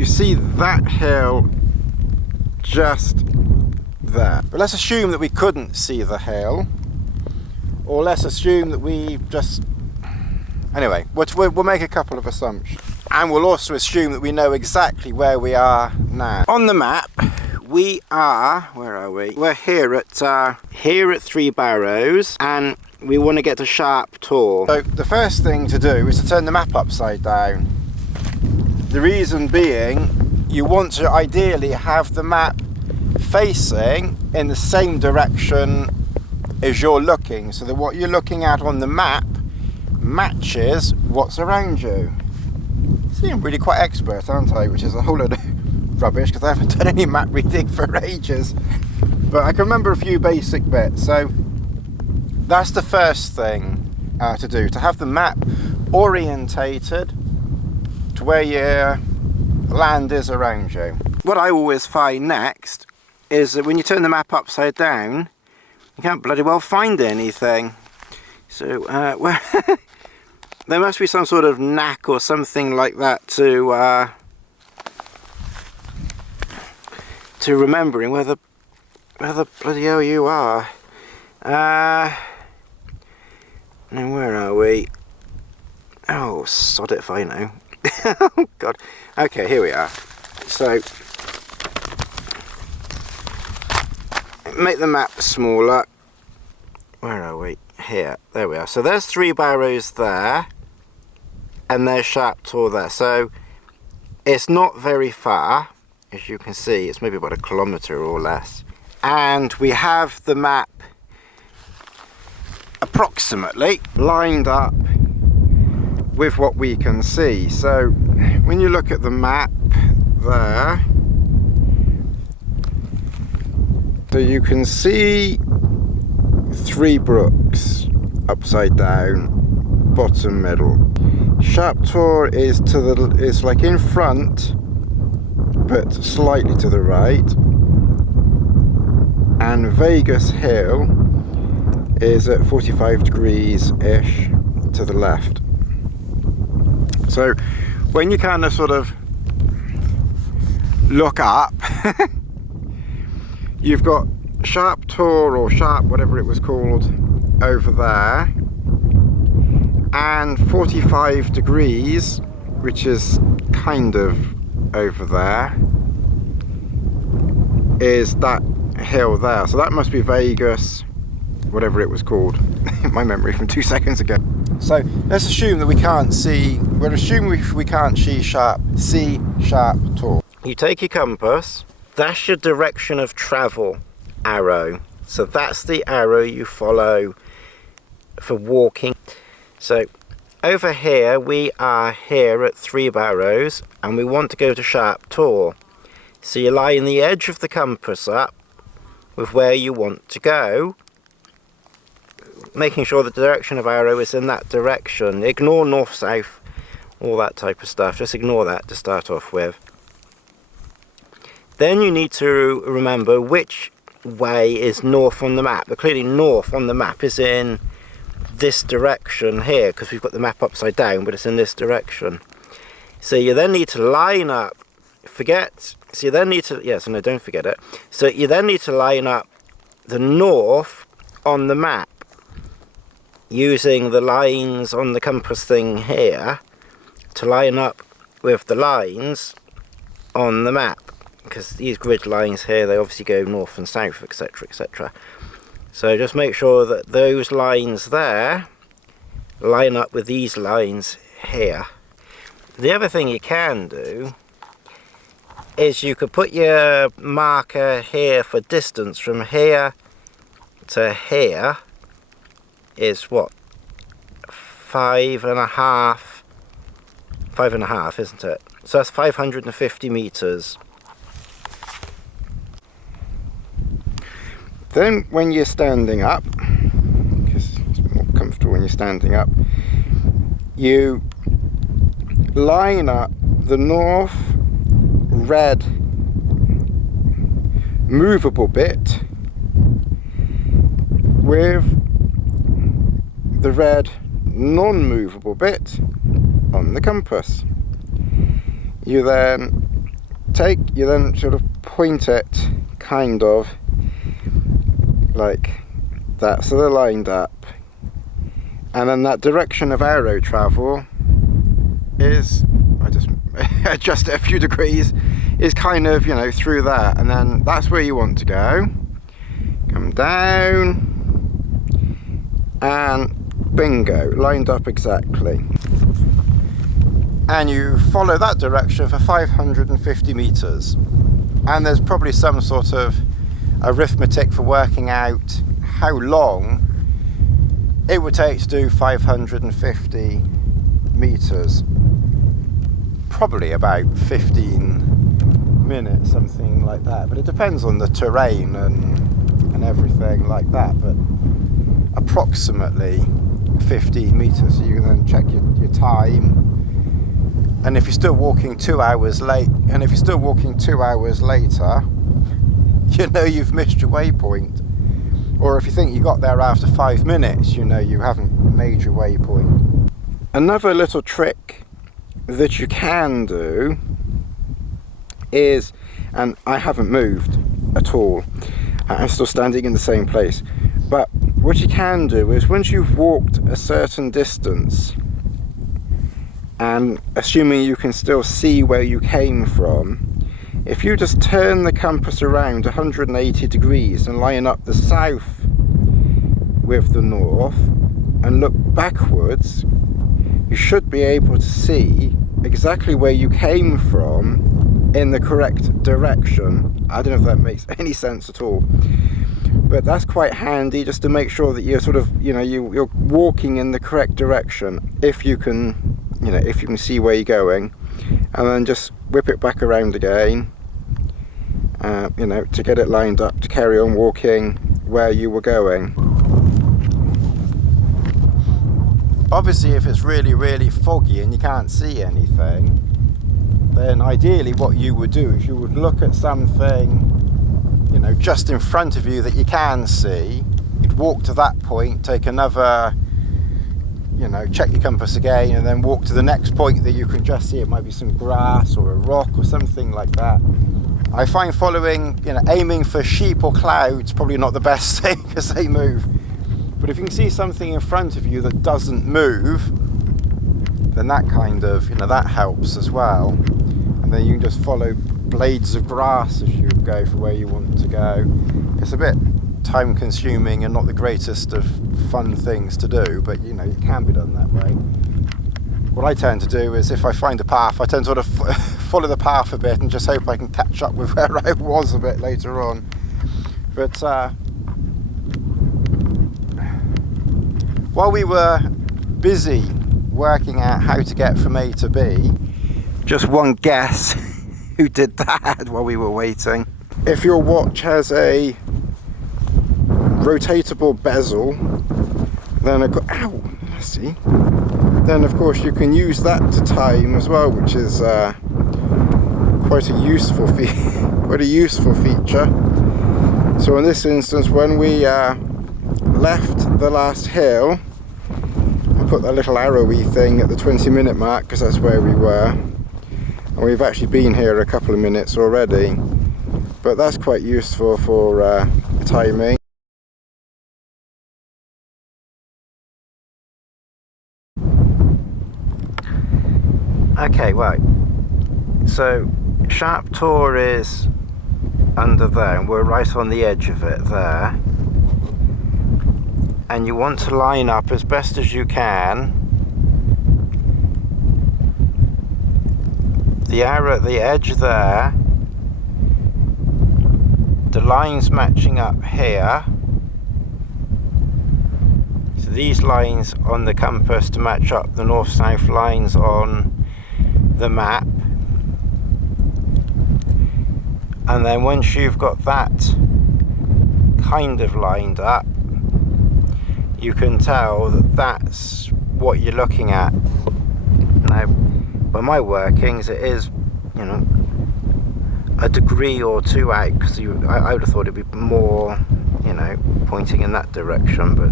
you see that hill just there. But let's assume that we couldn't see the hill, or let's assume that we just... Anyway, we'll make a couple of assumptions. And we'll also assume that we know exactly where we are now. On the map, we are... Where are we? We're here at Three Barrows, and we want to get to Sharp Tor. So the first thing to do is to turn the map upside down. The reason being, you want to ideally have the map facing in the same direction as you're looking, so that what you're looking at on the map matches what's around you. See, I'm really quite expert, aren't I? Which is a whole load of rubbish, because I haven't done any map reading for ages. But I can remember a few basic bits. So that's the first thing to do, to have the map orientated to where your land is around you. What I always find next is that when you turn the map upside down, you can't bloody well find anything. So there must be some sort of knack or something like that to remembering where the bloody hell you are. And where are we? Oh, sod it if I know. Oh god. Okay, here we are. So make the map smaller. Where are we? Here. There we are. So there's Three Barrows there, and there's Sharp Tor there. So it's not very far, as you can see. It's maybe about 1 kilometre or less. And we have the map approximately lined up with what we can see. So when you look at the map there, so you can see Three Brooks upside down, bottom middle. Sharp Tor is like in front, but slightly to the right, and Vegas Hill is at 45 degrees ish to the left. So when you kind of sort of look up, you've got Sharp Tor, or Sharp, whatever it was called, over there, and 45 degrees, which is kind of over there, is that hill there. So that must be Vegas, whatever it was called. My memory from 2 seconds ago. So let's assume that we can't see, we're assuming we can't see Sharp Tor. You take your compass, that's your direction of travel arrow. So that's the arrow you follow for walking. So over here, we are here at Three Barrows, and we want to go to Sharp Tor. So you line the edge of the compass up with where you want to go, making sure the direction of arrow is in that direction. Ignore north, south, all that type of stuff. Just ignore that to start off with. Then you need to remember which way is north on the map. But clearly north on the map is in this direction here, because we've got the map upside down, but it's in this direction. So you then need to line up, so you then need to, yes, no, don't forget it. So you then need to line up the north on the map using the lines on the compass thing here to line up with the lines on the map, because these grid lines here, they obviously go north and south, etc, etc. So just make sure that those lines there line up with these lines here. The other thing you can do is you could put your marker here for distance from here to here is what, 5.5, isn't it? So that's 550 meters. Then when you're standing up, because it's more comfortable when you're standing up, you line up the north red movable bit with the red non-movable bit on the compass. You then you then sort of point it kind of like that, so they're lined up, and then that direction of arrow travel is, I just adjust it a few degrees, is kind of, you know, through that, and then that's where you want to go. Come down, and bingo, lined up exactly. And you follow that direction for 550 meters, and there's probably some sort of arithmetic for working out how long it would take to do 550 meters. Probably about 15 minutes, something like that, but it depends on the terrain and everything like that, but approximately 15 meters. So you can then check your time. And if you're still walking 2 hours late, and if you're still walking 2 hours later, you know you've missed your waypoint. Or if you think you got there after 5 minutes, you know you haven't made your waypoint. Another little trick that you can do is, and I haven't moved at all, I'm still standing in the same place, but what you can do is, once you've walked a certain distance, and assuming you can still see where you came from, if you just turn the compass around 180 degrees and line up the south with the north and look backwards, you should be able to see exactly where you came from in the correct direction. I don't know if that makes any sense at all, but that's quite handy, just to make sure that you're sort of, you know, you're walking in the correct direction, if you can, you know, if you can see where you're going, and then just whip it back around again, you know, to get it lined up to carry on walking where you were going. Obviously, if it's really, really foggy and you can't see anything, then ideally what you would do is you would look at something, you know, just in front of you that you can see. You'd walk to that point, take another, you know, check your compass again, and then walk to the next point that you can just see. It might be some grass or a rock or something like that. I find following, you know, aiming for sheep or clouds probably not the best thing, because they move. But if you can see something in front of you that doesn't move, then that kind of, you know, that helps as well. And then you can just follow blades of grass as you go for where you want to go. It's a bit time consuming and not the greatest of fun things to do, but you know, it can be done that way. What I tend to do is, if I find a path, I tend to sort of follow the path a bit and just hope I can catch up with where I was a bit later on. But while we were busy working out how to get from A to B, just one guess who did that while we were waiting. If your watch has a rotatable bezel, then then of course you can use that to time as well, which is quite a useful feature. So in this instance, when we left the last hill, I put that little arrowy thing at the 20-minute mark, because that's where we were, and we've actually been here a couple of minutes already, but that's quite useful for timing. Okay, right, so Sharp Tor is under there, and we're right on the edge of it there, and you want to line up as best as you can the arrow at the edge there, the lines matching up here, so these lines on the compass to match up the north-south lines on the map. And then once you've got that kind of lined up, you can tell that that's what you're looking at. Now, by my workings, it is, you know, a degree or two out, because I would have thought it'd be more, you know, pointing in that direction, but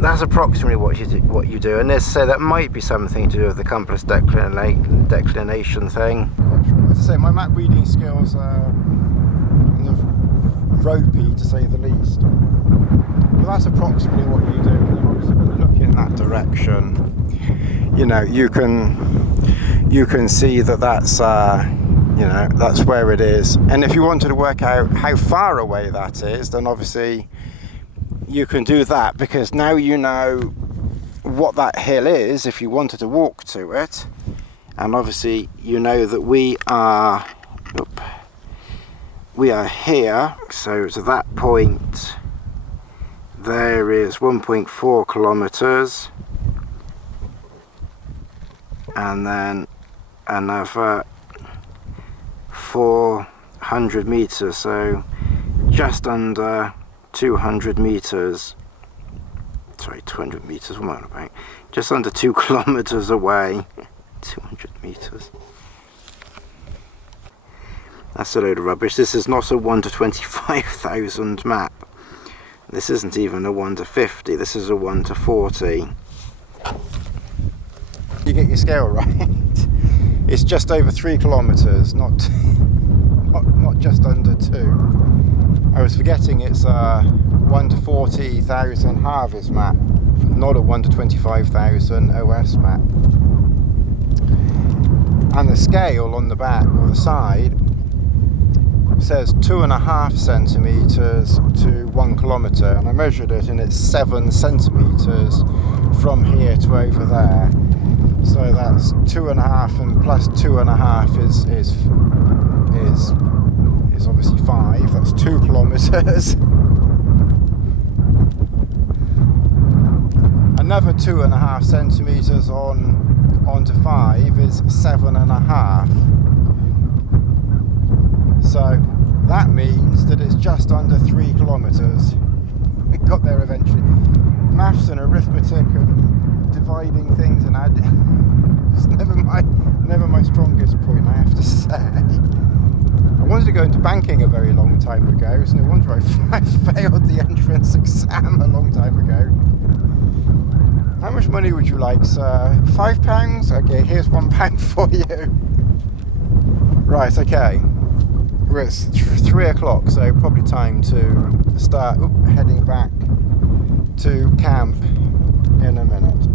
that's approximately what you do. And as I say, that might be something to do with the compass declination thing. say, my map reading skills are kind of ropey, to say the least. But that's approximately what you do. And then obviously when you look in that direction, you know, you can see that that's you know, that's where it is. And if you wanted to work out how far away that is, then obviously you can do that, because now you know what that hill is if you wanted to walk to it. And obviously you know that we are here, so to that point there is 1.4 kilometers, and then another 400 meters, so just under 200 meters. Sorry, 200 meters, what am I about? Just under 2 kilometers away. 200 meters. That's a load of rubbish. This is not a 1 to 25,000 map. This isn't even a 1 to 50. This is a 1 to 40. You get your scale right. It's just over 3 kilometers, not just under 2. I was forgetting it's a 1 to 40,000 harvest map, not a 1 to 25,000 OS map. And the scale on the back or the side says 2.5 centimeters to 1 kilometer, and I measured it and it's 7 centimeters from here to over there. So that's 2.5, and plus 2.5 is obviously 5. That's 2 kilometers. Another 2.5 centimeters onto 5 is 7.5. So that means that it's just under 3 kilometers. We got there eventually. Maths and arithmetic and dividing things and adding, it's never my strongest point, I have to say. I wanted to go into banking a very long time ago, so no wonder I failed the entrance exam a long time ago. How much money would you like, sir? £5? Okay, here's £1 for you. Right, okay. It's 3 o'clock, so probably time to start heading back to camp in a minute.